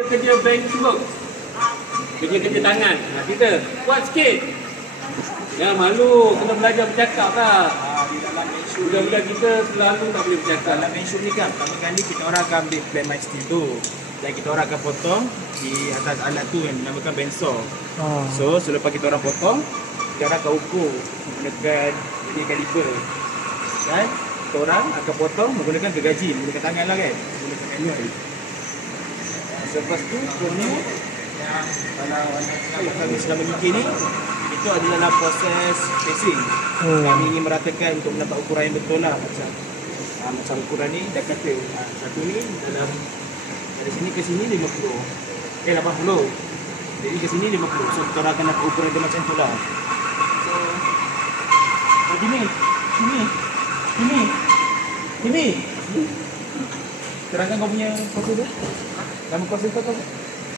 Kerja bench work, kerja-kerja tangan. Kita buat sikit. Jangan malu, kena belajar bercakap lah. Di dalam mention Budak-budak kita selalu tak boleh bercakap. dalam mention ni kan kali kita orang akan ambil plan mic steel tu dan kita orang akan potong di atas alat tu yang dinamakan bandsaw. So selepas kita orang potong, kita orang akan ukur menggunakan ini kaliber. Kan? Kita orang akan potong menggunakan gergaji, menggunakan tangan lah kan, menggunakan manual. Selepas tu kami kalau kami selama ni itu adalah dalam proses pacing. Kami ingin meratakan untuk mendapat ukuran yang betul lah, macam ukuran ni dah kata satu ni dalam dari sini ke sini 80, 80, jadi ke sini 50. So kita orang akan dapat ukuran dia macam tu lah. So gini terangkan kau punya proses tu. Nama proses kau